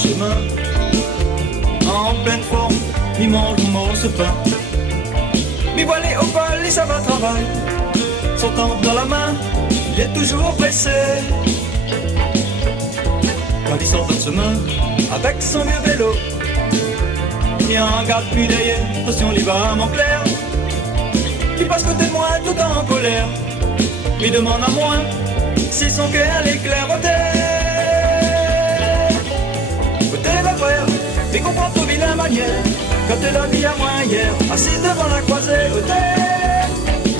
chemin, en pleine forme, il mange mon morceau de pain. Mi voilé au col, et ça va travail, son temps dans la main, il est toujours pressé. Quand il sort de chemin, avec son vieux vélo, il y a un gars depuis derrière, attention il va mon clair. Il passe côté de moi tout en colère, lui demande à moi si son cœur l'éclaire. Côté va frère, mais comprends tout vilain manière. Quand tu l'as mis à moi hier, assis devant la croisée.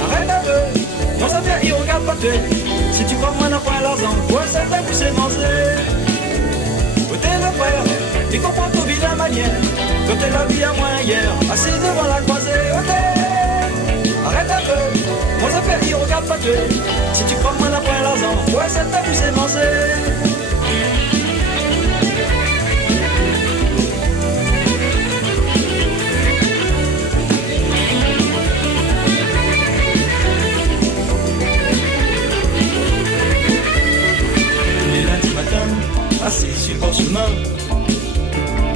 Arrête un peu, moi ça fait il regarde pas tuer. Si tu crois moi n'a pas l'argent, ouais ça t'a poussé manger. Côté va frère, mais comprends tout vilain manière. Quand tu l'as mis à moi hier, assis devant la croisée. Arrête un peu, moi ça fait il regarde pas tuer. Si tu crois moi n'a pas l'argent, ouais ça t'a poussé manger. Assis sur le chemin,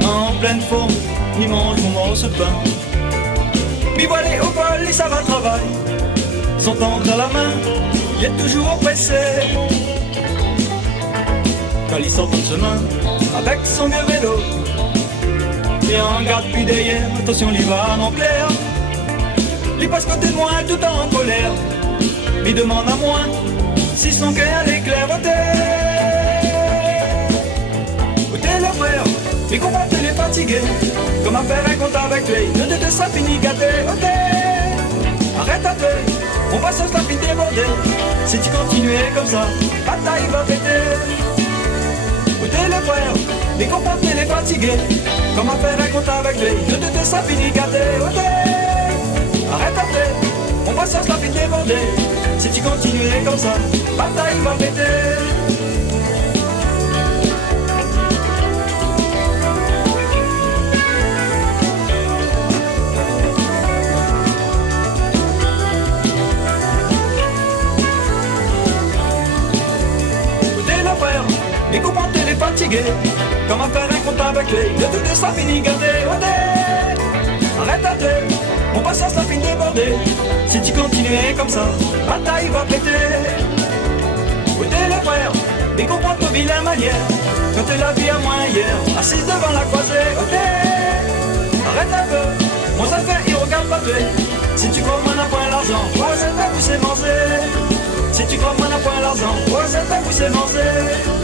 en pleine forme, il mange mon morceau de pain. Mi voilé au col, et ça va travail, son temps dans la main, il est toujours pressé. Quand il sort de chemin, avec son vieux vélo, et un gars depuis derrière, attention il va en clair. Il passe côté de moi tout en colère, il demande à moi si son cœur l'éclaire. Le frère, mais comment tu l'es fatigué? Comment faire un compte avec lui? Ne te ça fini gâté. Arrête un peu, on va sur la fine débordée. Si tu continuais comme ça, bataille va péter. Le frère, mais comment tu l'es fatigué? Comment faire un compte avec lui? Ne te ça fini gâté. Arrête un peu, on va sur la fine débordée. Si tu continuais comme ça, bataille va péter. Et comment tu l'es fatigué? Comment faire un compte avec lui? De tout ça fini gâté. Arrête un peu, on passe à la fin débordée. Si tu continues comme ça, bataille va péter. Écoutez le frère, mais comprends ton vilain manière. Quand tu l'as vu à moi hier, assise devant la croisée. Arrête un peu, moi ça fait, il regarde pas tuer. Si tu crois que moi n'a pas l'argent, ouais ça t'a poussé manger. Si tu crois que moi n'a pas l'argent, ouais ça t'a poussé manger.